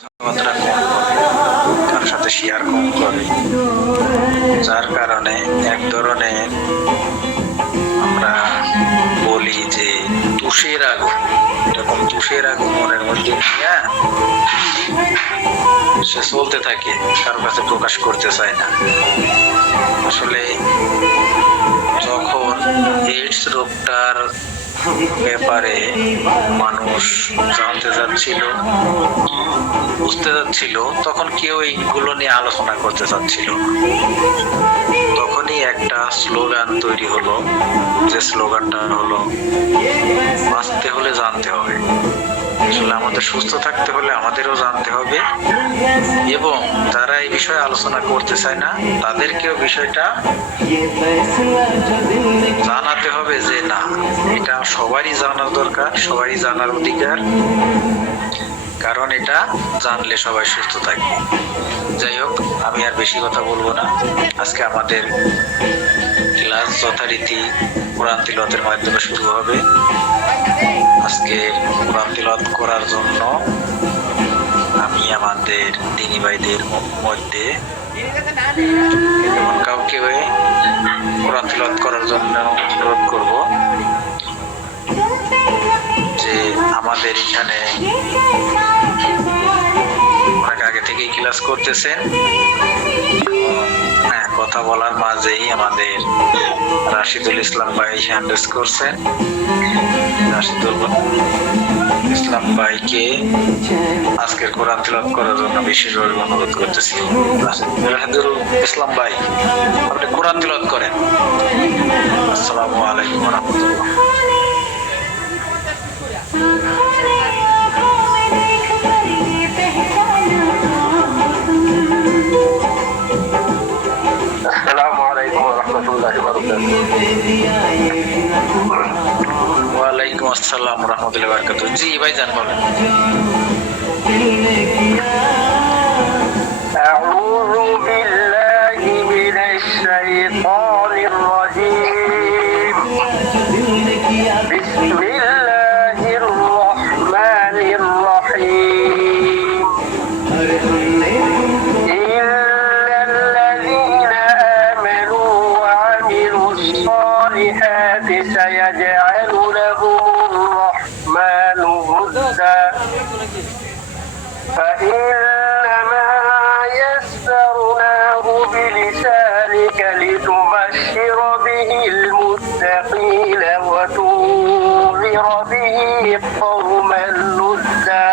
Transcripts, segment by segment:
কথাবার্তা কম বলে, কারোর সাথে শেয়ার কম করে, যার কারণে এক ধরনের আমরা বলি যে তুষের আগুন, এরকম তুষের আগুন মনের মধ্যে নিয়ে সে চলতে থাকে, কারোর কাছে প্রকাশ করতে চায় না। আসলে যখন এইডস রোগটার ব্যাপারে মানুষ জানতে চাচ্ছিল, বুঝতে চাচ্ছিল, তখন কেউ এইগুলো নিয়ে আলোচনা করতে চাচ্ছিল। তখনই একটা স্লোগান তৈরি হলো, যে স্লোগানটা হলো বাঁচতে হলে জানতে হবে। আসলে আমাদের সুস্থ থাকতে হলে আমাদেরও জানতে হবে, এবং যারা এই বিষয়ে আলোচনা করতে চায় না তাদেরকেও বিষয়টা জানাতে হবে যে না, এটা সবারই জানার দরকার, সবারই জানার অধিকার, কারণ এটা জানলে সবাই সুস্থ থাকবে। যাই হোক, আমি আর বেশি কথা বলবো না। আজকে আমাদের ক্লাস যথারীতি কোরআন তিলাওয়াতের মাধ্যমে শুরু হবে। আজকে কোরআন তিলাওয়াত করার জন্য আমি আমাদের দিনী ভাইদের মধ্যে এমন কাউকে কোরআন তিলাওয়াত করার জন্য অনুরোধ করব যে আমাদের এখানে অনেক আগে থেকেই ক্লাস করতেছেন, কথা বলার মাঝেই আমাদের রাশিদুল ইসলাম ভাই হ্যান্ড রেজ করছেন। রাশিদুল ইসলাম ভাইকে আজকের কোরআন তিলাওয়াত করার জন্য বিশেষভাবে অনুরোধ করতেছি। রাশিদুল ইসলাম ভাই, আপনি কোরআন তিলাওয়াত করেন। আসসালামু আলাইকুম ওয়া রাহমাতুল্লাহ। ওয়ালাইকুম আসসালাম ওয়া রাহমাতুল্লাহি ওয়া বারাকাতুহু। জি ভাইজান বলেন। আউযু বিল্লাহি মিনাশ শাইতানির রাজীম। বিসমিল্লাহির রাহমানির রাহিম। سيجعل لهم الرحمن ودا فإنما يسرناه بلسانك لتبشر به المتقين وتنذر به قوما لدا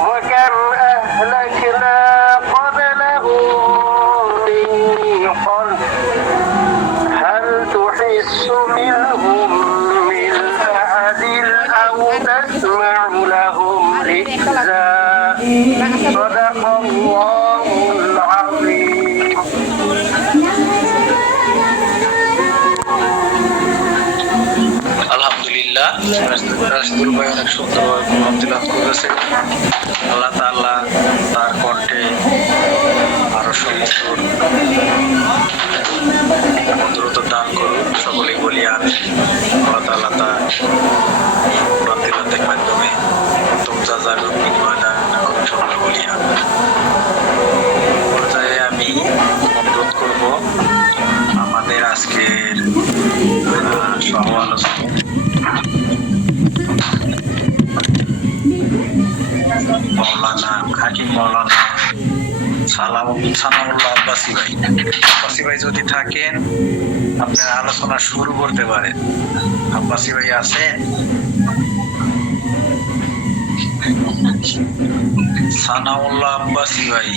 وكم أهلكنا قبلهم من قرن هل تحس منهم من أحد أو تسمع لهم ركزا صدق الله العظيم. আলহামদুলিল্লাহ, রাশিদুল ভাই অনেক সুন্দরভাবে কোরআন তিলাওয়াত করেছে। আল্লাহ তাআলা তার কণ্ঠে আরো সুমধুর মধুরতা দান করুন, সকলেই বলি আমিন। আল্লাহ তাআলা তার কোরআন তিলাওয়াতের মাধ্যমে উত্তম জাযার বিনিময় দান করুন, সকলে বলি আমিন। পর্যায়ে আমি অনুরোধ করব আমাদের আজকের সহ আলোচনা মৌলানা হাকিম মৌলানা সানাউল্লাহ আব্বাসী ভাই। আব্বাসী ভাই যদি থাকেন আপনারা আলোচনা শুরু করতে পারেন। আব্বাসী ভাই আছেন? সানাউল্লাহ আব্বাসী ভাই।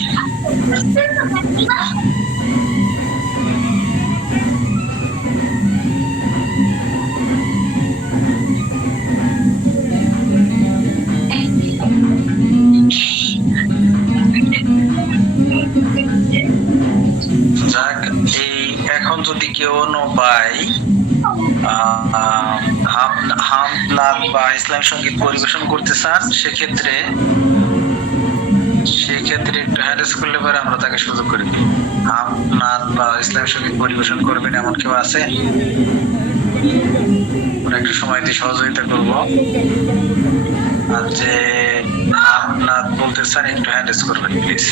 যাক, এই এখন যদি কেউ ভাই হামদ বা ইসলাম সঙ্গীত পরিবেশন করতে চান, সেক্ষেত্রে একটু হ্যান্ডেস করলে পরে আমরা তাকে সুযোগ করে দিই। হামদ বা ইসলাম সঙ্গীত পরিবেশন করবেন এমন কেউ আছে? একটু সময় দিয়ে সহযোগিতা করবো। আর যে আপনার বলতে চান একটু হ্যান্ড রেজ করবেন প্লিজ।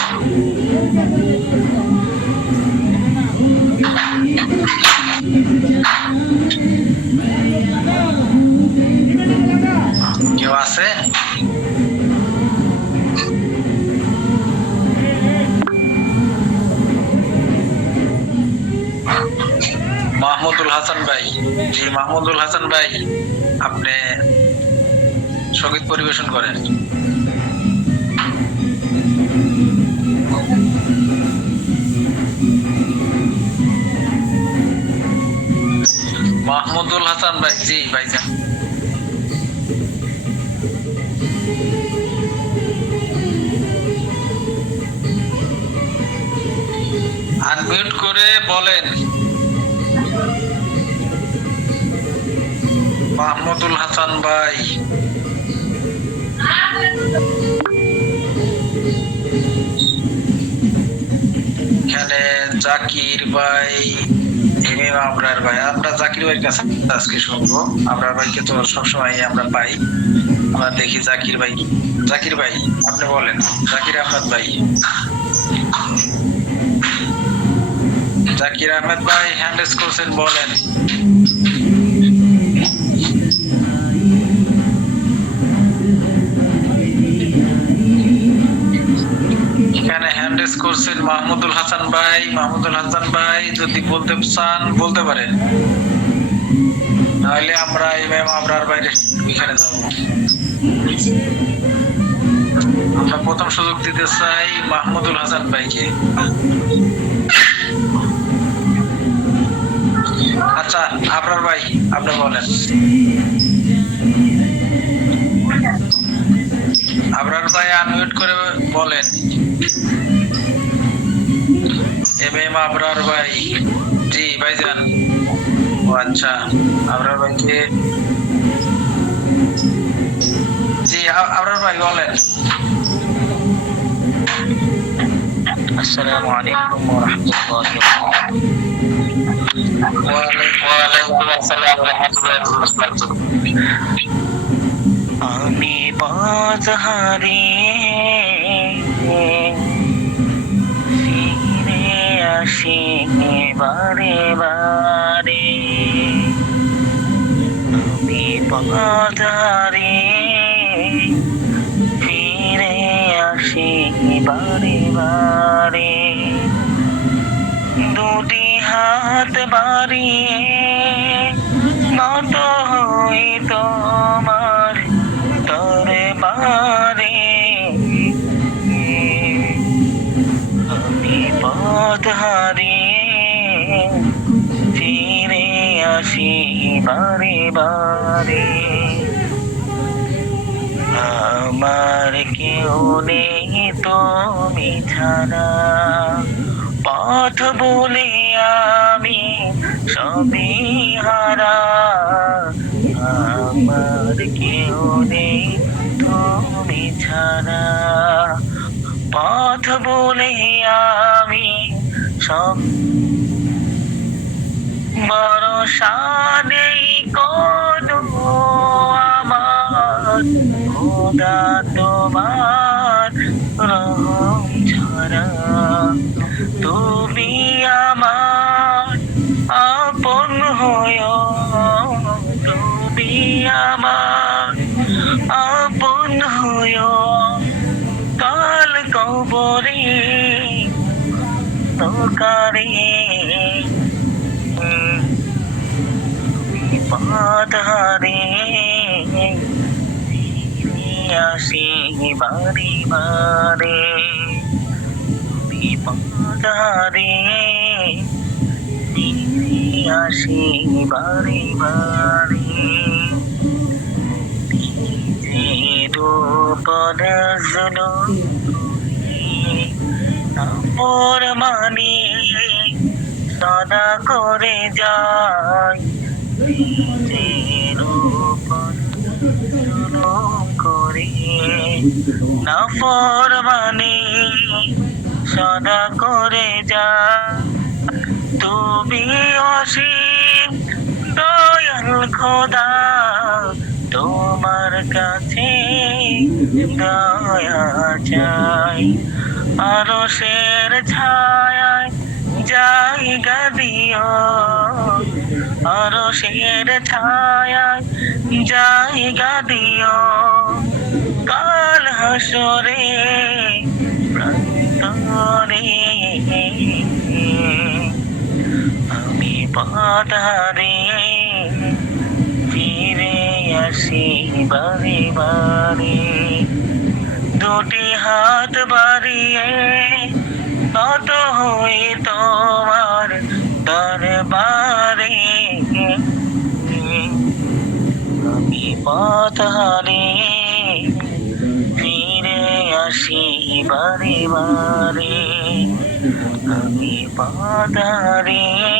কেউ আছে? মাহমুদুল হাসান ভাই, জি মাহমুদুল হাসান ভাই, আপনি সঙ্গীত পরিবেশন করেন। মাহমুদুল হাসান ভাই, জি ভাইজান। আনমিউট করে বলেন। মাহমুদুল হাসান ভাই, এখানে জাকির ভাই, এমএম আবরার ভাই, আমরা জাকির ভাইয়ের কাছে আজকে শুনবো। আবরার ভাইকে তো সবসময় আমরা পাই, আমরা দেখি জাকির ভাই। জাকির ভাই আপনি বলেন। জাকির আহমেদ ভাই, জাকির আহমেদ ভাই হ্যান্ড রেজ করছেন, বলেন। এখানে হ্যান্ড রেজ করছেন মাহমুদুল হাসান ভাই। মাহমুদুল হাসান ভাই যদি বলতে চান বলতে পারেন, নাহলে আমরা ইমাম আবরার বাইরে এখানে যাব। আমরা প্রথম সুযোগ দিতে চাই মাহমুদুল হাসান ভাইকে। আচ্ছা আবরার ভাই আপনি বলেন। আবরার ভাই আনমিউট করে বলেন। এমএম আবরার ভাই, জি ভাইজান। ও আচ্ছা, আবরার ভাইকে, জি আবরার ভাই বলেন। আসসালামু আলাইকুম ওয়া রাহমাতুল্লাহি ওয়া বারাকাতুহু। ওয়ালাইকুম আসসালাম ওয়া রাহমাতুল্লাহি ওয়া বারাকাতুহু। আমি পথ হারিয়ে ফিরে আসি বারে বারে। আমি পথ হারিয়ে ফিরে আসি বারে বারে। দুটি হাত বাড়িয়ে নত হই তোমার দরবারে। আমি পথ হারিয়ে ফিরে আসি বারে বারে। আমার কেউ নেই তুমি ছাড়া, পথ বলে আমি সবই হারা। আমার কেউ নেই তুমি ছাড়া, পথ বলে আমি সব ভরসা নেই কোনো আমার। খোদা তোমার রহম ছাড়া, তুমি আমার আপন হয়ো। তুমি আমার আপন হয়ো। কাল কবরে তোকারে পথ হারিয়ে ফিরে আসি বারে বারে। পথ হারিয়ে ফিরে আসি বারে বারে। রূপ নজলো মোর মানি সদা করে যায়। রূপ নজলো করে নাফরমানি সদা করে যায়। তুমি অসীম দয়াল খোদা, তোমার কাছে দয়া চাই, আরশের ছায়ায় জায়গা দিও, আরশের ছায়ায় জায়গা দিও, কাল হাসরে প্রান্তরে আমি পাতারে ফিরে আসি বারে বারে, দুটি হাত বাড়িয়ে নত হই তোমার দরবারে, আমি পথ হারিয়ে ফিরে আসি বারে বারে, আমি পথ হারিয়ে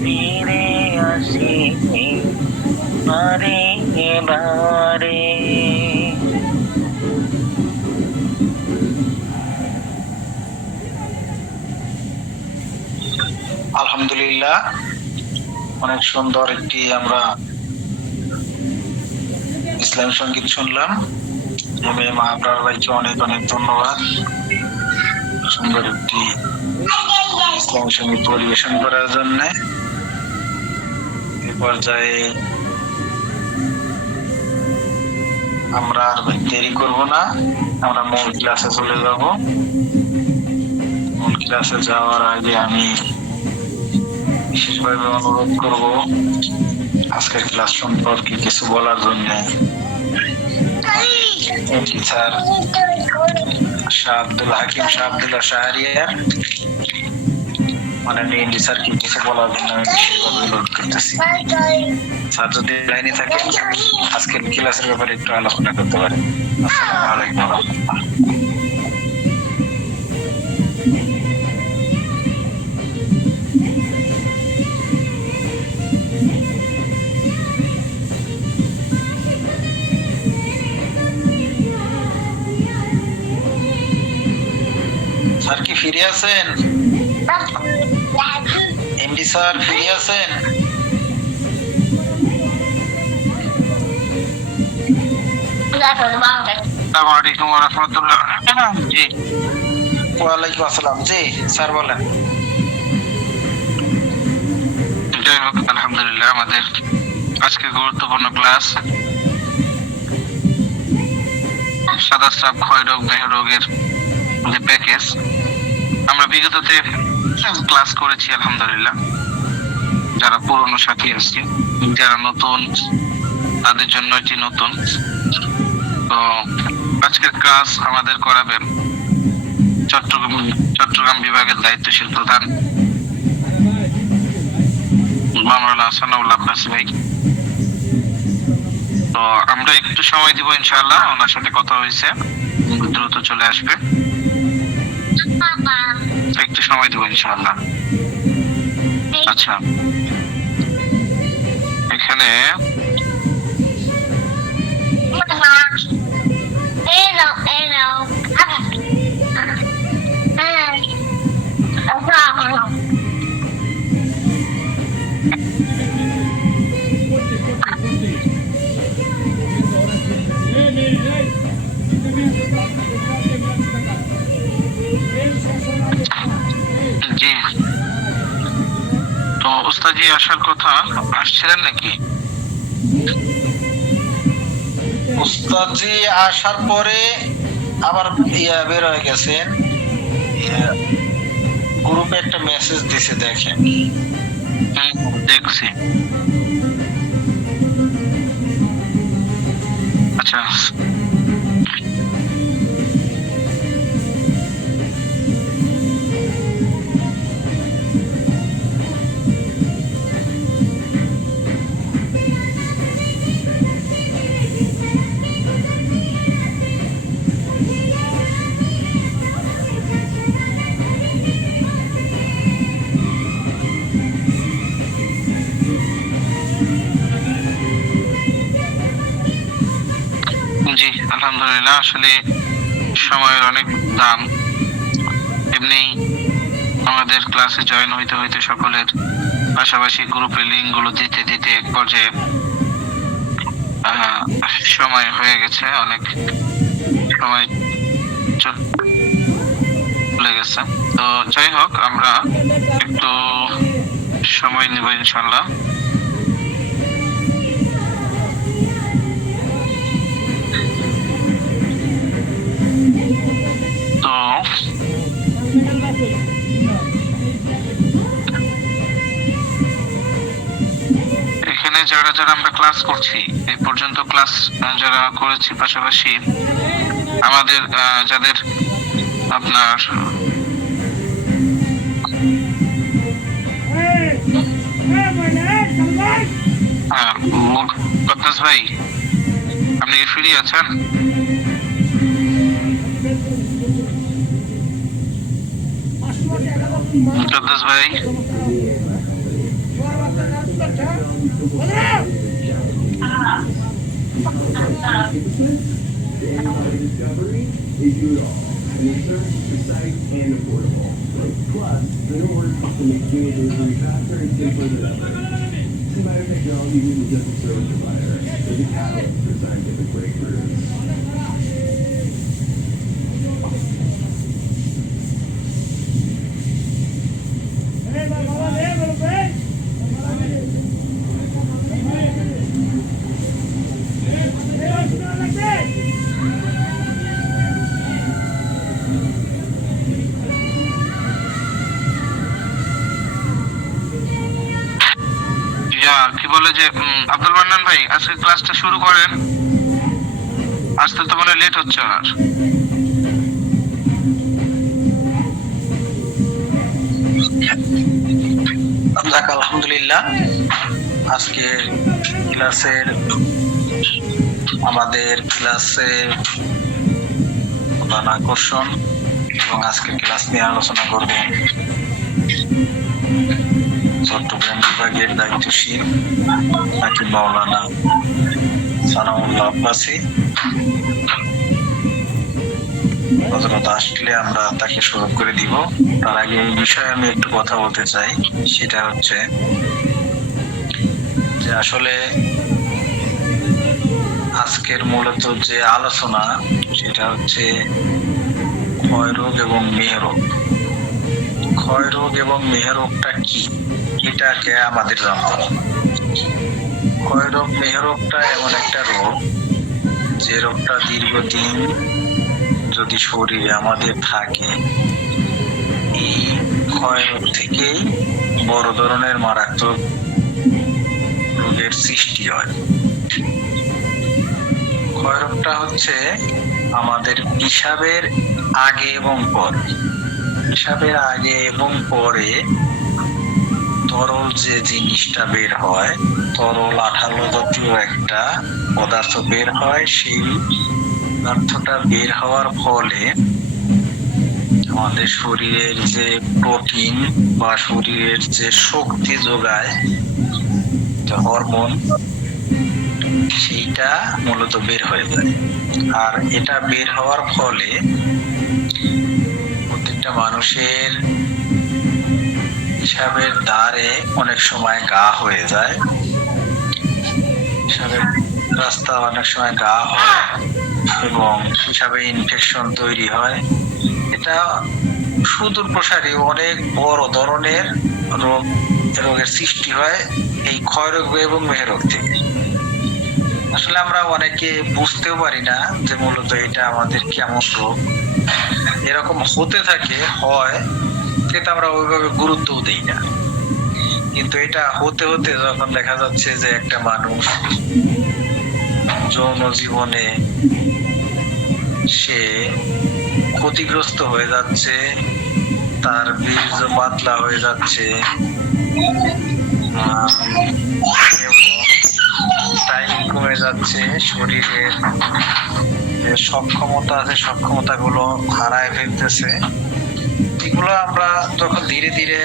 ফিরে আসি বারে বারে। আলহামদুলিল্লাহ, অনেক সুন্দর একটি আমরা ইসলাম সঙ্গীত শুনলাম। আমি আপনার ভাইকে অনেক অনেক ধন্যবাদ সুন্দর একটি ইসলাম সঙ্গীত পরিবেশন করার জন্য। এই পর্যায়ে আমরা আর দেরি করব না, আমরা মূল ক্লাসে চলে যাব। মূল ক্লাসে যাওয়ার আগে আমি বিশেষভাবে অনুরোধ করব আজকের ক্লাস সম্পর্কে কিছু বলার জন্য। স্যার শাহ আব্দুল হাকিম, শাহ আব্দুল্লাহ শাহরিয়ার মানে এমডি স্যারকে কিছু বলার জন্য আমি বিশেষভাবে অনুরোধ করতেছি। স্যার যদি লাইনে থাকেন আজকের ক্লাসের ব্যাপারে একটু আলোচনা করতে পারেন। আসসালামু আলাইকুম ওয়া রাহমাতুল্লাহ। স্যার কি ফিরে আছেন? এমডি স্যার ফিরে আছেন? আসসালামু আলাইকুম ওয়া রাহমাতুল্লাহ। জি, ওয়ালাইকুম আসসালাম। জি স্যার বলেন। যাই হোক, আলহামদুলিল্লাহ, আমাদের আজকে গুরুত্বপূর্ণ ক্লাস সাদা স্রাব, ক্ষয় রোগ, দেহ রোগের যে প্যাকেজ আমরা বিগততে ক্লাস করেছি আলহামদুলিল্লাহ। যারা পুরনো সাথী আছে, যারা নতুন তাদের জন্য এটি নতুন। তো আজকের ক্লাস আমাদের করাবেন চট্টগ্রাম বিভাগের দায়িত্বশীল প্রধান মামলানা সানাউল্লাহ আব্বাস ভাই। তো আমরা একটু সময় দিব ইনশাআল্লাহ, ওনার সাথে কথা হয়েছে, দ্রুত চলে আসবে। একটু সময় দিব ইনশাআল্লাহ। আচ্ছা, এখানে জি, তো ওস্তাদজি আসার কথা, আসছিলেন নাকি? উস্তাদজি আসার পরে আবার বের হয়ে গেছেন। গ্রুপে একটা মেসেজ দিছে, দেখেন। দেখছি। আচ্ছা, জি, আলহামদুলিল্লাহ, আসলে সময়ের অনেক দাম। এমনি আমাদের ক্লাসে জয়েন হইতে হইতে সকলের পাশাপাশি গ্রুপে লিঙ্ক গুলো দিতে দিতে এক পর্যায়ে সময় হয়ে গেছে, অনেক সময় চলে গেছে। তো যাই হোক, আমরা একটু সময় নিব ইনশাল্লাহ। তো এখানে যারা যারা আমরা ক্লাস করছি, এই পর্যন্ত ক্লাস যারা করেছি, পাশাপাশি আমাদের যাদের আপনার মুকদ্দাস ভাই, আপনি কি ফ্রি আছেন? মুকদ্দাস ভাই, Biotechnology isn't just a service provider, it's a catalyst for scientific breakthroughs. কি বলে যে আব্দুল মান্নান ভাই, আজকে ক্লাসটা শুরু করেন, আসতে তো মনে লেট হচ্ছে আর। যাক, আলহামদুলিল্লাহ, আজকে ক্লাসের আমাদের ক্লাসের প্রধান আকর্ষণ এবং আজকে ক্লাস নিয়ে আলোচনা করব চট্টগ্রাম বিভাগের দায়িত্বশীল হাকিম মাওলানা সানাউল্লাহ আব্বাসী। হযরত আসলে আমরা তাকে সুযোগ করে দিব। তার আগে এই বিষয়ে আমি একটু কথা বলতে চাই, সেটা হচ্ছে যে আসলে আজকের মূলত যে আলোচনা সেটা হচ্ছে ক্ষয়রোগ এবং মেহরোগ। ক্ষয়রোগ এবং মেহরোগটা কি, এটাকে আমাদের জানতে হবে। ক্ষয়রোগ মেহরোগটা এমন একটা রোগ, যে রোগটা দীর্ঘদিন যদি শরীরে আমাদের থাকে, এই ক্ষয়রোগ থেকেই বড় ধরনের মারাত্মক রোগের সৃষ্টি হয়। ক্ষয়রোগটা হচ্ছে আমাদের পিসাবের আগে এবং পরে, পিসাবের আগে এবং পরে তরল যে জিনিসটা বের হয়, তরল আঠালো জাতীয় একটা পদার্থ বের হয়। সেই পদার্থটা বের হওয়ার ফলে আমাদের শরীরের যে প্রোটিন বা শরীরের যে শক্তি যোগায় হরমোন, সেইটা মূলত বের হয়ে যায়। আর এটা বের হওয়ার ফলে প্রত্যেকটা মানুষের পেশাবের দ্বারে অনেক সময় ঘা হয়ে যায়, পেশাবের রাস্তা অনেক সময় ঘা হয় এবং পেশাবে ইনফেকশন তৈরি হয়। এটা সুদূর প্রসারী অনেক বড় ধরনের রোগের সৃষ্টি হয় এই ক্ষয়রোগ এবং মেহরোগ থেকে। আসলে আমরা অনেকে বুঝতেও পারি না যে মূলত এটা আমাদের কেমন রোগ। এরকম হতে থাকে, হয়, কিন্তু আমরা ওইভাবে গুরুত্বও দিই না। কিন্তু এটা হতে হতে যখন দেখা যাচ্ছে যে একটা মানুষ যৌন জীবনে সে ক্ষতিগ্রস্ত হয়ে যাচ্ছে, তার বীর্য পাতলা হয়ে যাচ্ছে, টাইম কমে যাচ্ছে, শরীরের যে সক্ষমতা আছে সক্ষমতা গুলো হারায় ফেলতেছে, এগুলো আমরা যখন ধীরে ধীরে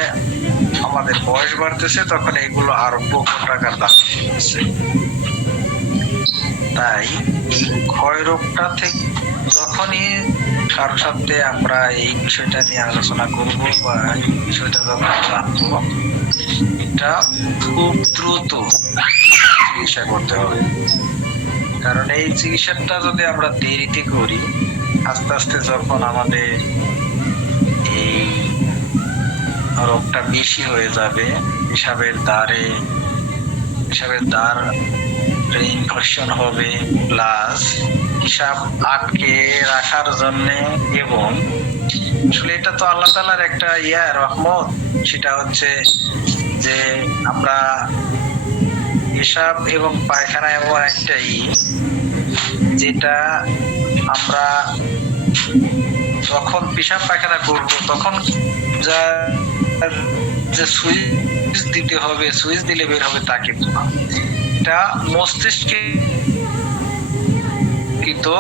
আমাদের বয়স বাড়তেছে তখন এগুলো আরো প্রকট আকার ধারণ করতেছে। তাই ক্ষয়রোগটা থেকে যখনই কারোর সাথে আমরা এই বিষয়টা নিয়ে আলোচনা করব বা এই বিষয়টা যখন জানবো, এটা খুব দ্রুত চিকিৎসা করতে হবে। কারণ এই চিকিৎসাটা যদি আমরা দেরিতে করি, আস্তে আস্তে যখন আমাদের এই রোগটা বেশি হয়ে যাবে, পেশাবের দ্বার ইনফেকশন হবে, প্লাস পেশাব আটকে রাখার জন্য, এবং আসলে এটা তো আল্লাহ তাআলার একটা রহমত, সেটা হচ্ছে যে আমরা পেশাব এবং পায়খানা এমন একটাই যেটা আমরা যখন পেশাব পায়খানা করব তখন যে সুইচ দিতে হবে, সুইচ দিলে বের হবে তা কিন্তু না। এটা মস্তিষ্কে কিন্তু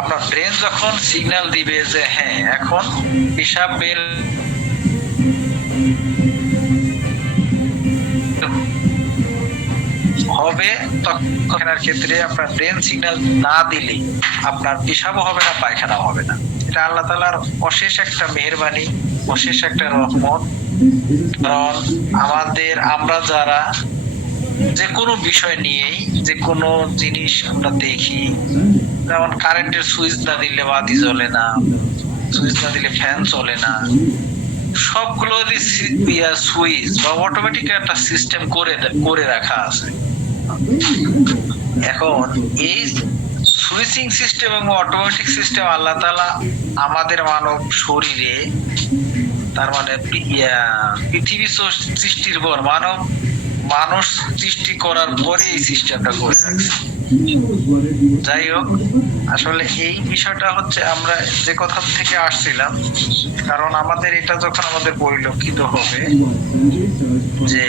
আপনার ব্রেন যখন সিগন্যাল দিবে যে হ্যাঁ এখন পেশাব বের হবে, তখন ক্ষেত্রে আপনার ব্রেন সিগন্যাল না দিলে আপনার পেশাবও হবে না, পায়খানাও হবে না। এটা আল্লাহ তাআলার অশেষ একটা মেহেরবানি, অশেষ একটা রহমত। কারণ আমরা যারা যে কোনো বিষয় নিয়েই, যে কোনো জিনিস আমরা দেখি, যেমন কারেন্টের সুইচ না দিলে বাতি জ্বলে না, সুইচ না দিলে ফ্যান চলে না, সবগুলোরই সুইচ বা অটোমেটিক একটা সিস্টেম করে রাখা আছে। এখন এই সুইচিং সিস্টেম এবং অটোমেটিক সিস্টেম আল্লাহ তাআলা আমাদের মানব শরীরে, তার মানে পৃথিবী সৃষ্টির পর মানুষ সৃষ্টি করার পরে এই সিস্টেমটা করে রাখছে। যাই হোক, আসলে এই বিষয়টা হচ্ছে আমরা যে কথা থেকে আসছিলাম, কারণ আমাদের এটা যখন আমাদের পরিলক্ষিত হবে যে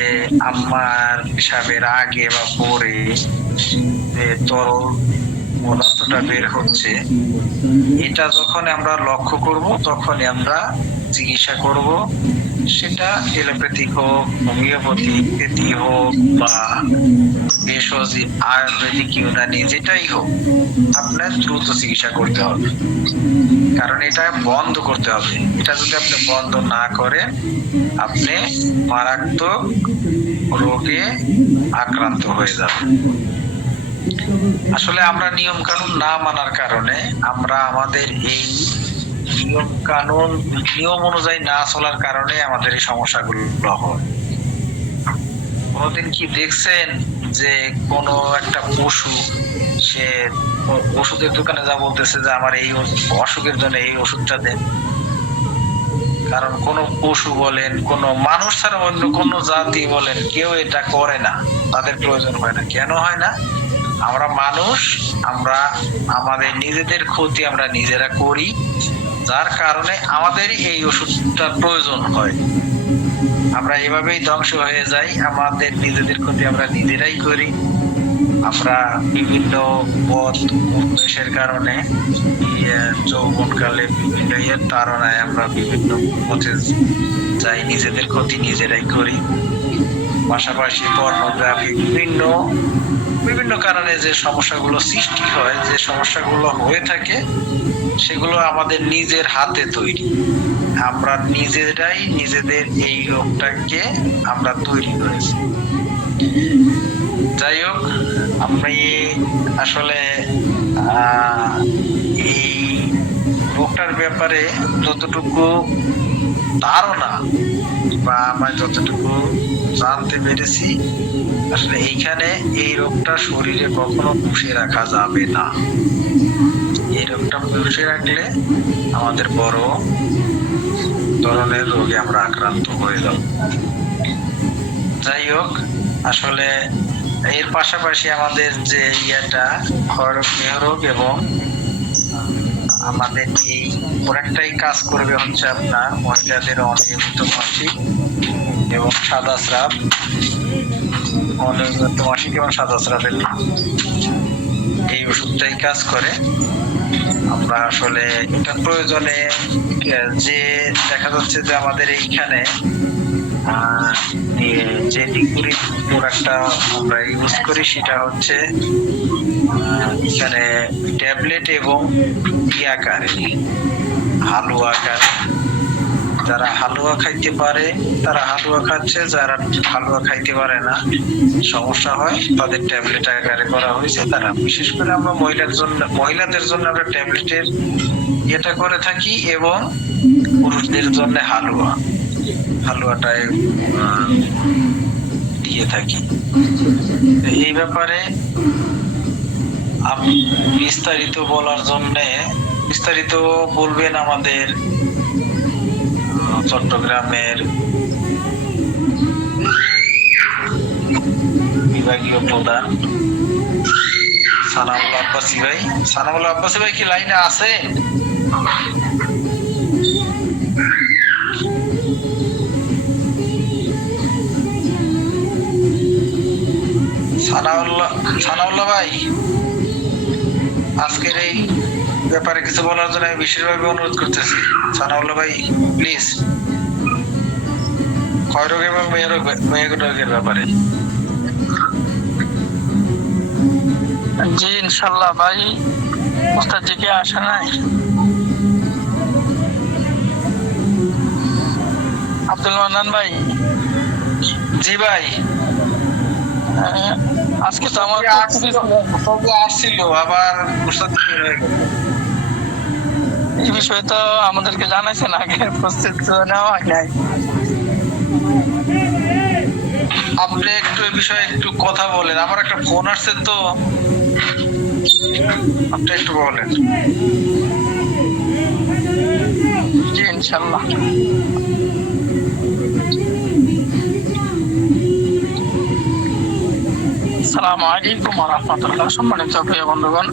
আমার পেশাবের আগে বা পরে তরল পদার্থটা বের হচ্ছে, এটা যখন আমরা লক্ষ্য করব তখনই আমরা চিকিৎসা করব। সেটা এলোপ্যাথিক হোক, হোমিওপ্যাথি হোক বা ভেষজ, আয়ুর্বেদিক, ইউনানি, যেটাই হোক, আপনার দ্রুত চিকিৎসা করতে হবে। কারণ এটা বন্ধ করতে হবে। এটা যদি আপনি বন্ধ না করেন, আপনি মারাত্মক রোগে আক্রান্ত হয়ে যাবেন। আসলে আমরা নিয়ম কানুন না মানার কারণে, আমরা আমাদের এই নিয়ম অনুযায়ী না চলার কারণে আমাদের এই সমস্যাগুলো হয়। কোনদিন কি দেখছেন যে কোনো একটা পশু, সে ওষুধের দোকানে যা বলতেছে যে আমার এই অসুখের জন্য এই ওষুধটা দেন? কারণ কোন পশু বলেন, কোন মানুষ ছাড়া অন্য কোন জাতি বলেন, কেউ এটা করে না, তাদের প্রয়োজন হয় না। কেন হয় না? আমরা মানুষ, আমরা আমাদের নিজেদের ক্ষতি আমরা নিজেরা করি, যার কারণে আমাদেরই এই ওষুধটার প্রয়োজন হয়। আমরা এভাবেই ধ্বংস হয়ে যাই, আমাদের নিজেদের ক্ষতি আমরা নিজেরাই করি। আমরা বিভিন্ন পথ অভ্যাসের কারণে যৌবনকালে বিভিন্ন তাড়নায় আমরা বিভিন্ন পথে যাই, নিজেদের ক্ষতি নিজেরাই করি। পাশাপাশি পর্নোগ্রাফি, বিভিন্ন কারণে যে সমস্যাগুলো সৃষ্টি হয়, যে সমস্যাগুলো হয়ে থাকে, সেগুলো আমাদের নিজের হাতে তৈরি। আমরা নিজেরাই নিজেদের এই রোগটাকে আমরা তৈরি করেছি। যাই হোক, আমি আসলে এই রোগটার ব্যাপারে যতটুকু ধারণা বা আমরা যতটুকু জানতে পেরেছি, আসলে এইখানে এই রোগটা শরীরে কখনো পুষে রাখা যাবে না। এই রোগটা পুষে রাখলে আমাদের বড় ধরনের রোগে আমরা আক্রান্ত হয়ে যাব। যাই হোক, আসলে এর পাশাপাশি আমাদের যে ক্ষয়রোগ, মেহরোগ এবং আমাদের এই অনেকটাই কাজ করবে হচ্ছে আপনার মহিলাদের অনিয়মিত মাসিক এবং সাদা স্রাব, অনিয়মিত মাসিক এবং সাদা স্রাবের এই ওষুধটাই কাজ করে। আমরা আসলে এটা প্রয়োজনে, যে দেখা যাচ্ছে যে আমাদের এইখানে যে ডিগ্রি প্রোডাক্টটা আমরা ইউজ করি, সেটা হচ্ছে এখানে ট্যাবলেট এবং আকারে, হালুয়া আকারে যারা হালুয়া খাইতে পারে তারা হালুয়া খাচ্ছে, যারা হালুয়া খাইতে পারে না, সমস্যা হয়, তাদের ট্যাবলেট আকারে করা হয়েছে। তারা বিশেষ করে আমরা মহিলাদের জন্য আমরা ট্যাবলেটের এটা করে থাকি, এবং পুরুষদের জন্য হালুয়াটাই দিয়ে থাকি। এই ব্যাপারে আমি বিস্তারিত বলার জন্য বিস্তারিত বলবেন আমাদের চট্টগ্রামের বিভাগীয় প্রধান সানাউল্লাহ আব্বাসী ভাই। সানাউল্লাহ আব্বাসী ভাই কি লাইনে আছে? সানাউল্লাহ ভাই, আজকের এই ব্যাপারে কিছু বলার জন্য আমি বিশেষভাবে অনুরোধ করতেছি। সানাউল্লাহ ভাই প্লিজ, ক্ষয়রোগ এবং মেয়েরোগের ব্যাপারে। জি ইনশাল্লাহ ভাই, ওস্তাদ জি কি আসে নাই? আব্দুল মান্নান ভাই। জি ভাই, আজকে তো আমার আসছিল, আবার এই বিষয়ে তো আমাদেরকে জানাইছেন, আগে প্রস্তুত নেওয়া হয় নাই। আপনি একটু এই বিষয়ে একটু কথা বলেন, আমার একটা ফোন আসছে তো, আপনি একটু বলেন। জি ইনশাল্লাহ। আসসালামু আলাইকুম ওয়া রাহমাতুল্লাহ। সম্মানিত প্রিয় বন্ধুগণ,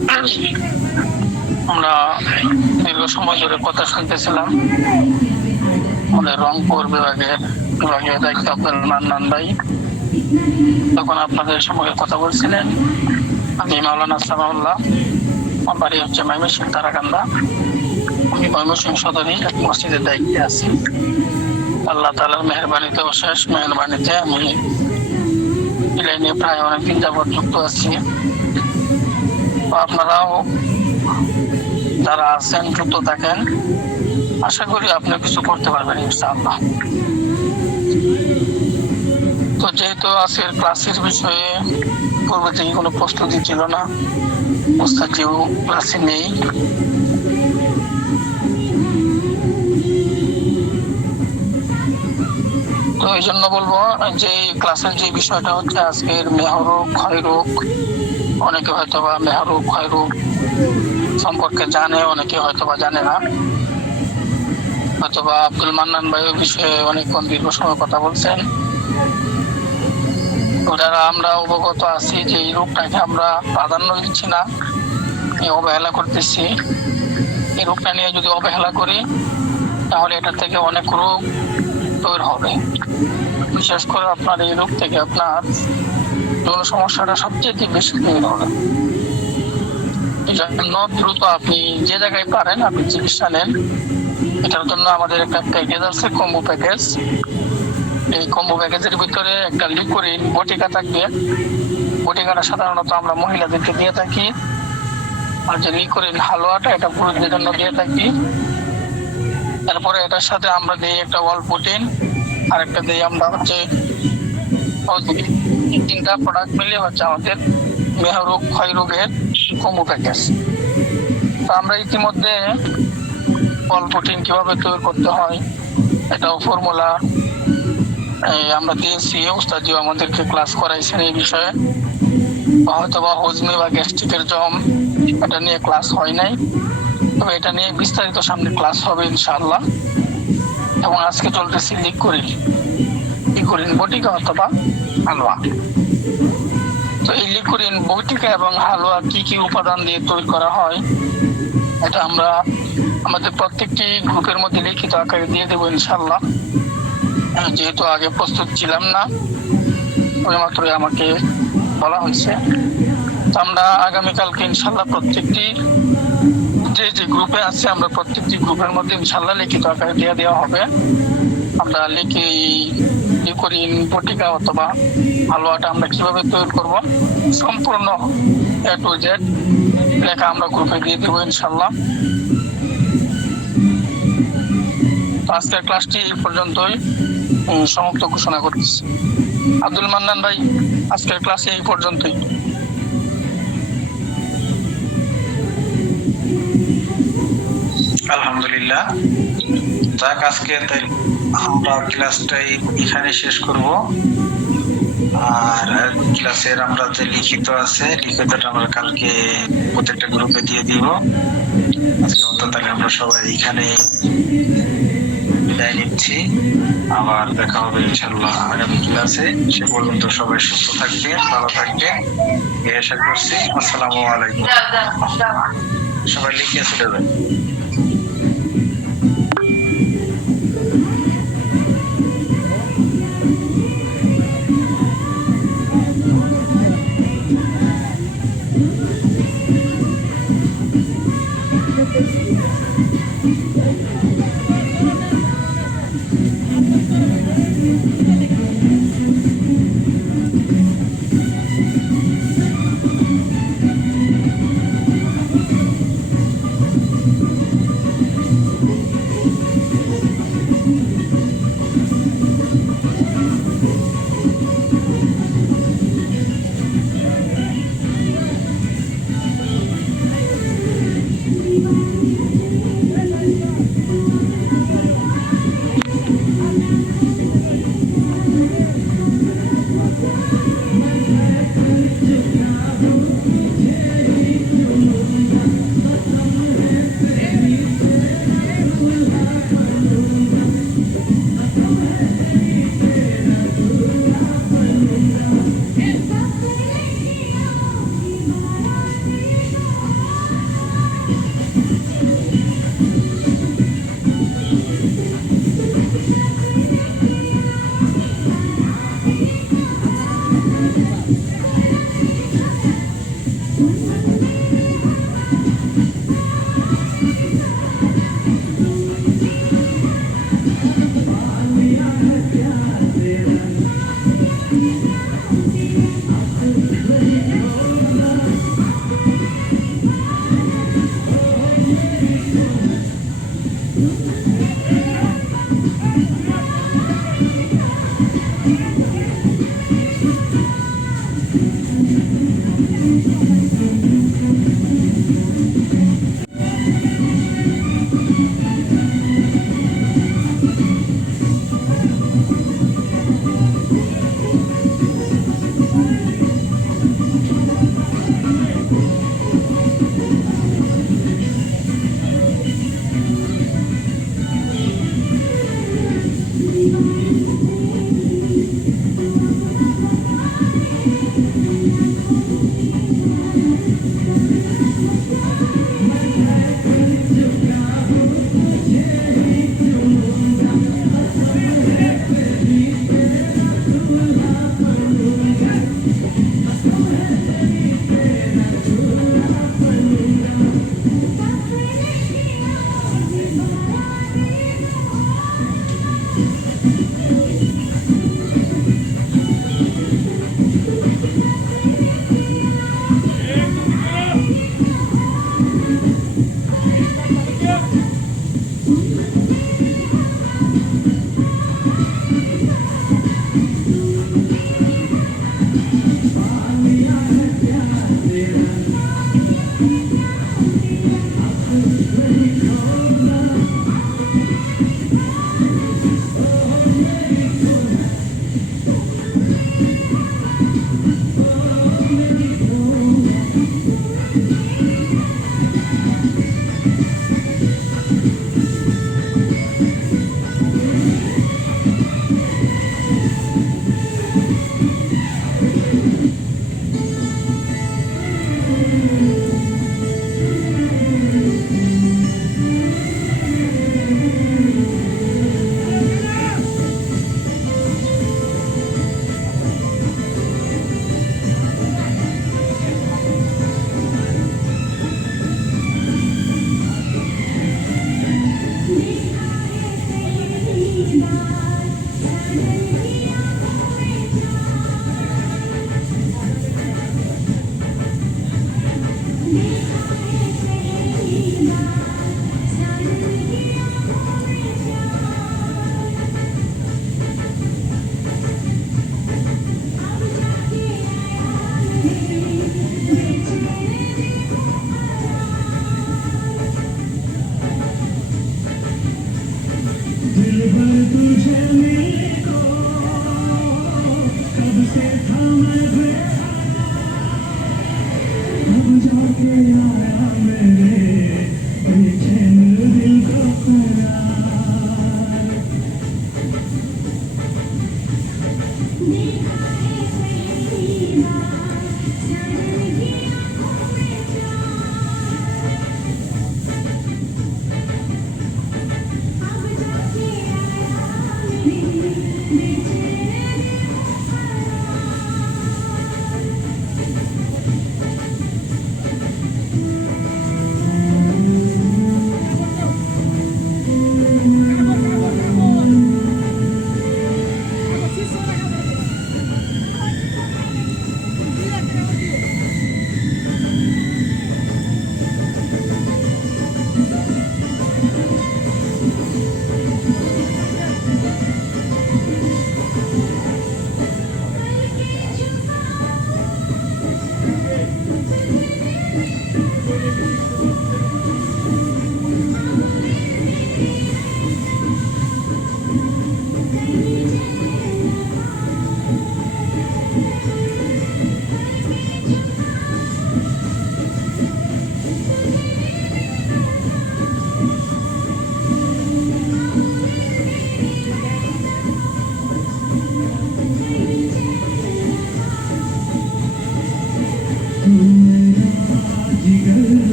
আমরা দীর্ঘ সময় ধরে কথা শুনতেছিলাম আমাদের রংপুর বিভাগীয় দায়িত্ব আব্দুল মান্নান ভাই। তখন আপনাদের সঙ্গে কথা বলছিলেন। আমি মাওলানা সানাউল্লাহ, আমার বাড়ি হচ্ছে ময়মনসিংহ তারাকান্দা। আমি ময়মনসিংহ সদরে এক মসজিদের দায়িত্বে আছি। আল্লাহ তাআলার মেহেরবানিতে, অশেষ মেহেরবানিতে আমি এই লাইনে প্রায় অনেকদিন যাবৎ যুক্ত আছি। আপনারাও যারা আছেন যুক্ত থাকেন, আশা করি আপনি কিছু করতে পারবেন ইনশাআল্লাহ। তো যেহেতু আজকের ক্লাসের বিষয়ে পূর্বে থেকে কোনো প্রস্তুতি ছিল না, ওস্তাদ জিও ক্লাসে নেই, তো এই জন্য বলবো যে ক্লাসের যে বিষয়টা হচ্ছে আজকের মেহরোগ ক্ষয়রোগ। অনেকে হয়তোবা মেহরোগ ক্ষয়রোগ সম্পর্কে জানে, অনেকে হয়তোবা জানে না। হয়তোবা আব্দুল মান্নান ভাইয়ের বিষয়ে অনেকক্ষণ দীর্ঘ সময় কথা বলছেন। ওনারা আমরা অবগত আছি যে এই রোগটাকে আমরা প্রাধান্য দিচ্ছি না, অবহেলা করতেছি। এই রোগটা নিয়ে যদি অবহেলা করি তাহলে এটা থেকে অনেক রোগ তৈরি হবে। বিশেষ করে আপনার এই রোগ থেকে আপনার যৌন সমস্যাটা সবচেয়ে বেশি তৈরি হবে। এই জন্য দ্রুত আপনি যে জায়গায় পারেন আপনি চিকিৎসা নেন। এটার জন্য আমাদের একটা প্যাকেজ আছে, কম্বো প্যাকেজ। এই কম্বো প্যাকেজের ভিতরে একটা লিকুইড বটিকা থাকবে। বটিকাটা সাধারণত আমরা মহিলাদেরকে দিয়ে থাকি, আর যে লিকুইড হালুয়াটা এটা পুরুষদের জন্য দিয়ে থাকি। তারপরে এটার সাথে আমরা দিই একটা ওয়াল প্রোটিন, আর একটা দিই আমরা হচ্ছে তিনটা প্রোডাক্ট মিলিয়ে হচ্ছে আমাদের মেহরোগ ক্ষয়রোগের কম্বো প্যাকেজ। তো আমরা ইতিমধ্যে ওয়াল প্রোটিন কিভাবে তৈরি করতে হয় এটাও ফর্মুলা আমরা দিয়েছি। ওস্তাদজিও আমাদেরকে ক্লাস করাইছেন এই বিষয়ে। হয়তো বা হজমি বা গ্যাস্ট্রিকের জম এটা নিয়ে ক্লাস হয় নাই, তবে এটা নিয়ে বিস্তারিত সামনে ক্লাস হবে ইনশাআল্লাহ। এবং আজকে চলতেছি লিকুরিন বটিকা অথবা হালুয়া। তো এই লিকুরিন বটিকা এবং হালুয়া কি কি উপাদান দিয়ে তৈরি করা হয় এটা আমরা আমাদের প্রত্যেকটি গ্রুপের মধ্যে লিখিত আকারে দিয়ে দেবো ইনশাআল্লাহ। যেহেতু আগে প্রস্তুত ছিলাম না, ওই মাত্রই আমাকে বলা হয়েছে। তো আমরা আগামীকালকে ইনশাআল্লাহ প্রত্যেকটি যে গ্রুপে আছে আমরা প্রত্যেকটি গ্রুপের মধ্যে ইনশাআল্লাহ লিখিত আকারে দিয়ে দেওয়া হবে। আমরা লিকুরিন বটিকা অথবা হালুয়াটা আমরা কিভাবে তৈরি করব সম্পূর্ণ A to Z লেখা আমরা গ্রুপে দিয়ে দেবো ইনশাআল্লাহ। তো আজকের ক্লাসটি এই পর্যন্তই সমাপ্ত ঘোষণা করতেছি। আব্দুল মান্নান ভাই, আজকের ক্লাসে এই পর্যন্তই। আলহামদুলিল্লাহ, যাক আজকে তাই আমরা ক্লাসটাই এখানে শেষ করব। আর ক্লাসের আমরা যে লিখিত আছে, লিখিতটা আমরা কালকে প্রত্যেকটা গ্রুপে দিয়ে দিব। আজকে মতো তাহলে আমরা সবাই এখানে বিদায় নিচ্ছি। আবার দেখা হবে ইনশাল্লাহ আগামী ক্লাসে। সে পর্যন্ত সবাই সুস্থ থাকবে, ভালো থাকবে এই আশা করছি। আসসালামু আলাইকুম। সবাই লিখে চলে যাবে।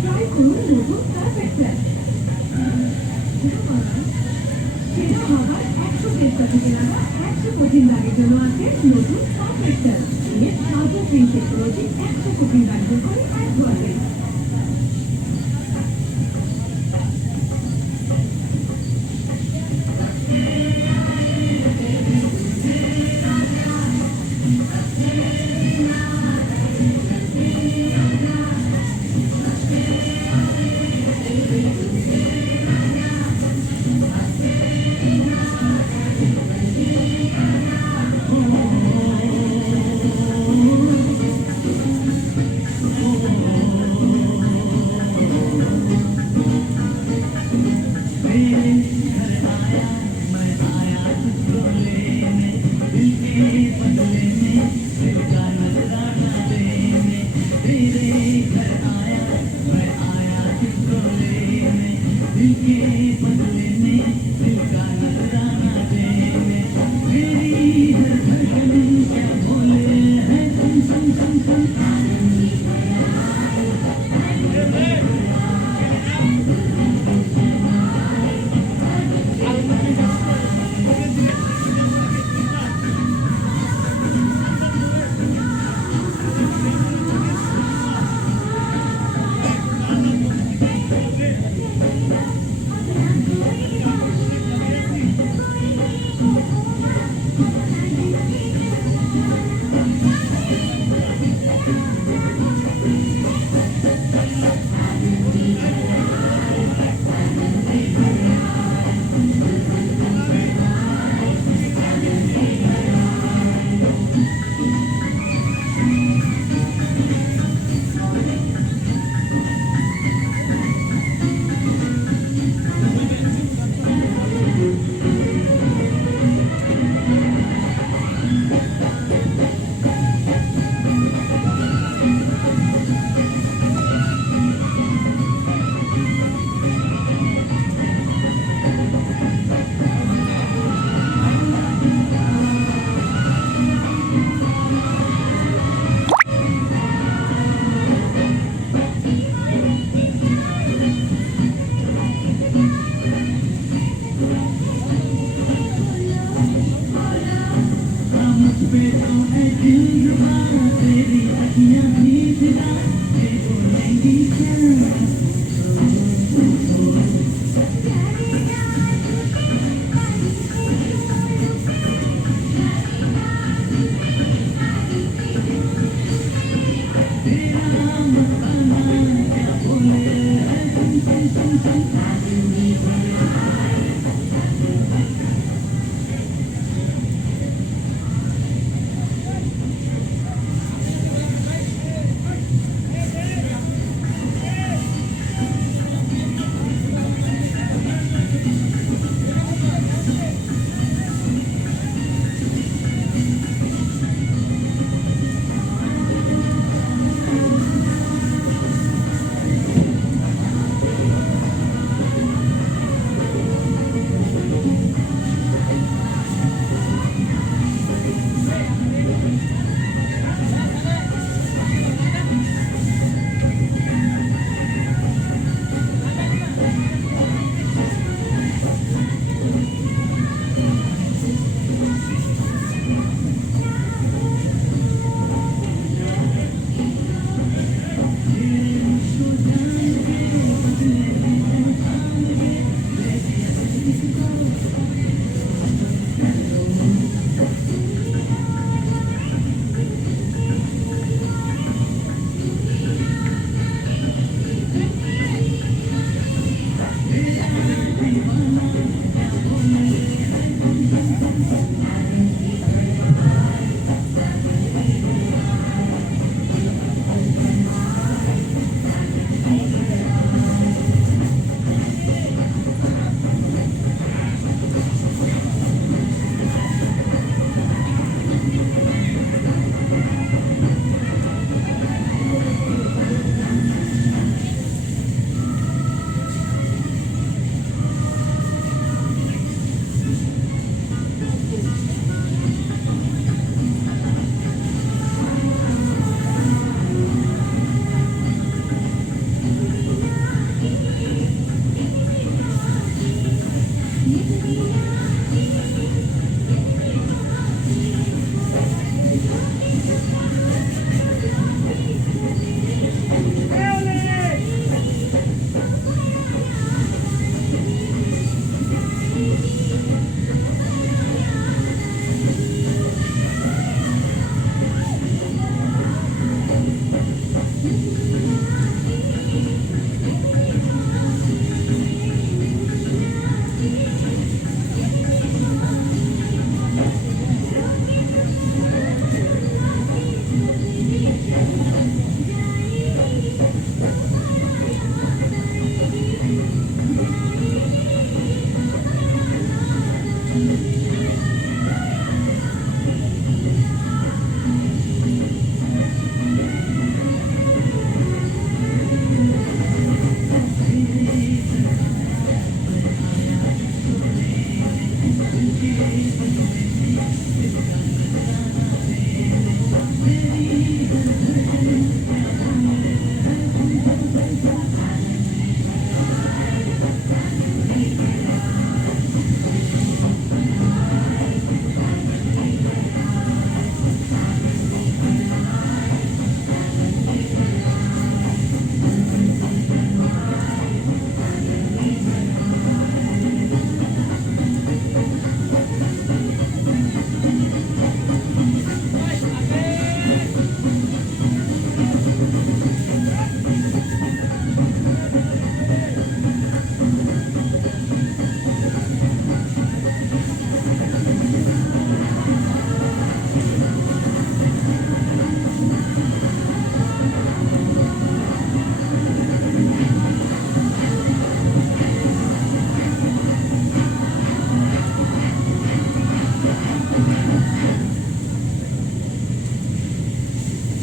ট্রাই করুন নতুন পারফেক্ট সেটা হবার 100 পেজ থেকে লাগা 100 কঠিন দাগের জন্য আছে নতুন পারফেক্ট সাউদার্ন ড্রিঙ্ক টেকনোলজি 100 কোটি ব্যবহার করে এক ধোয়াতে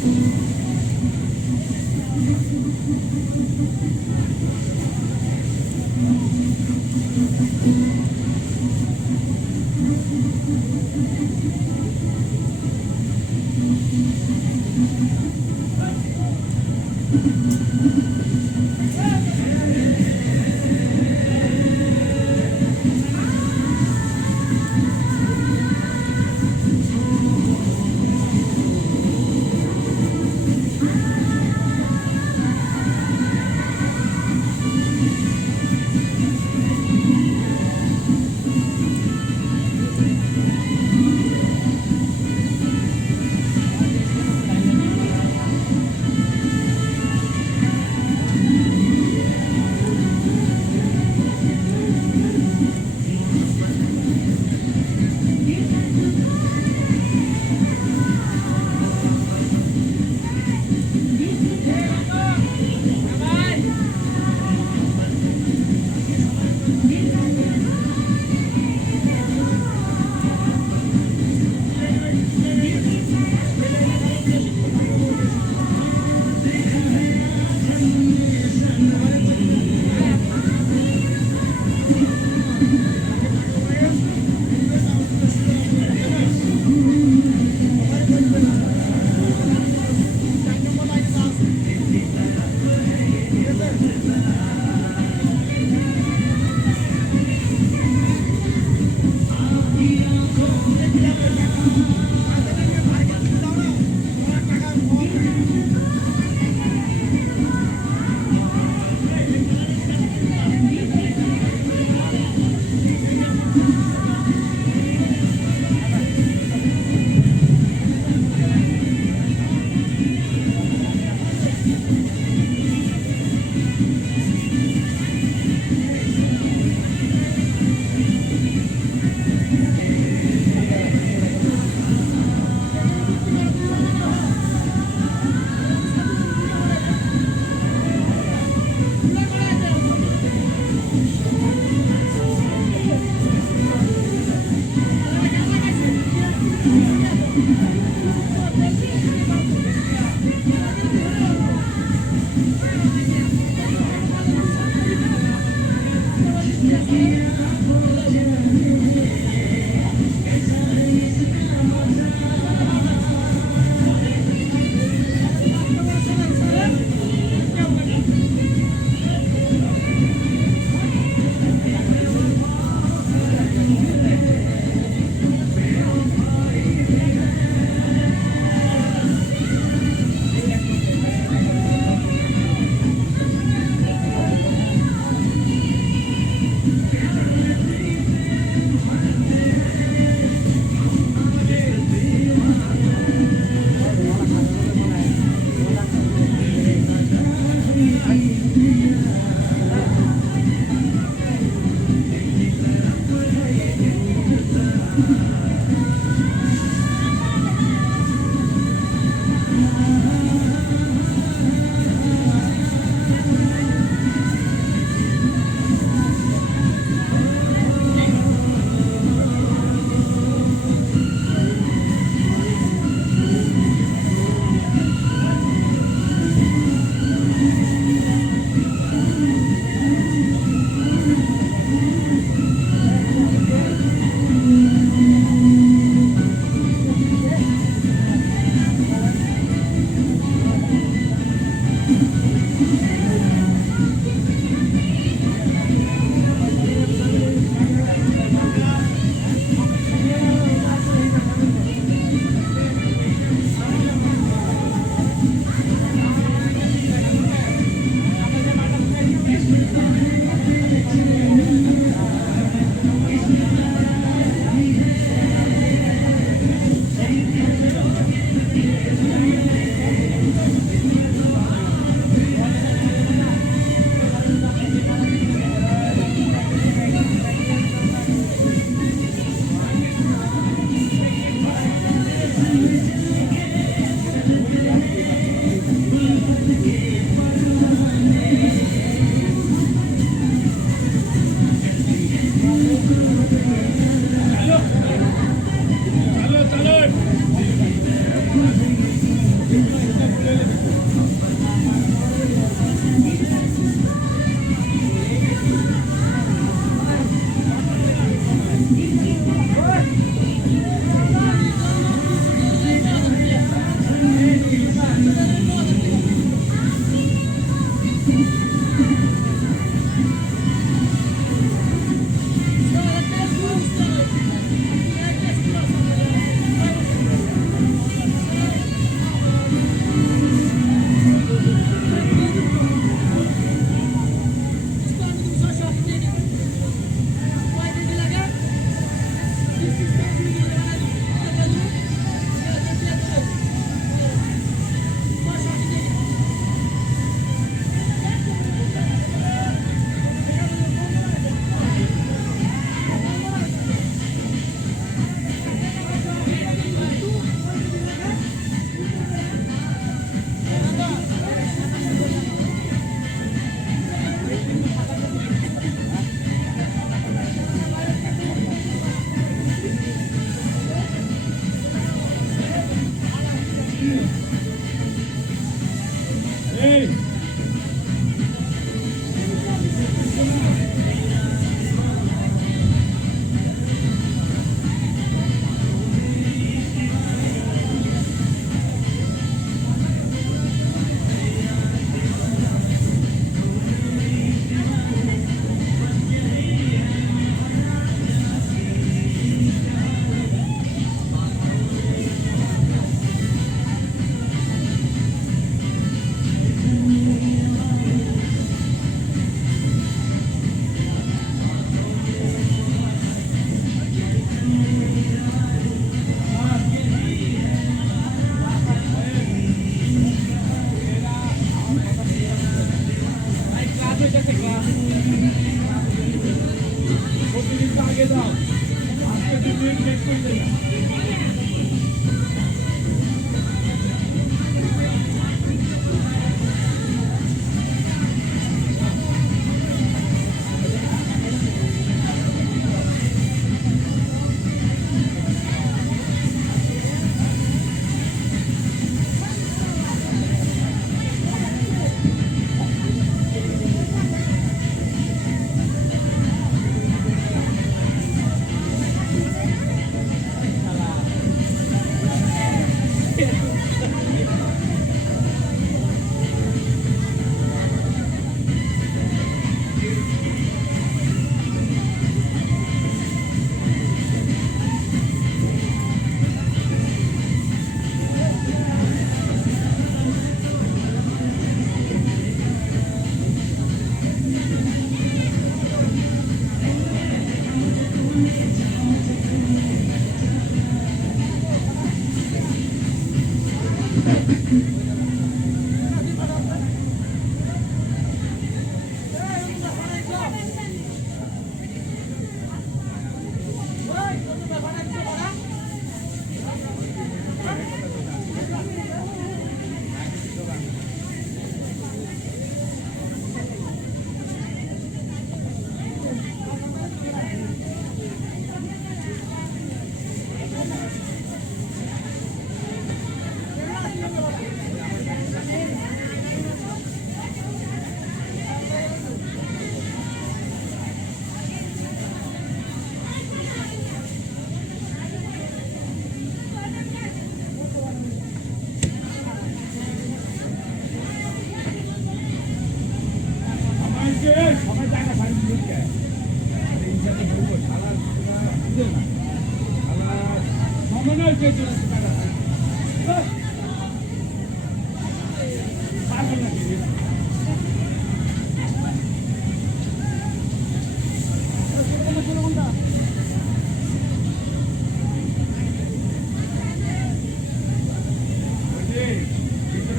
चालू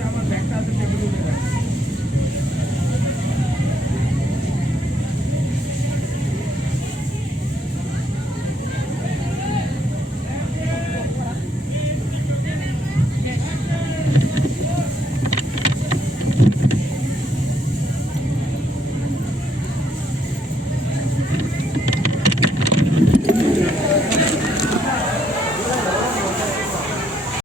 আমার ব্যাগটা আছে টেবিলে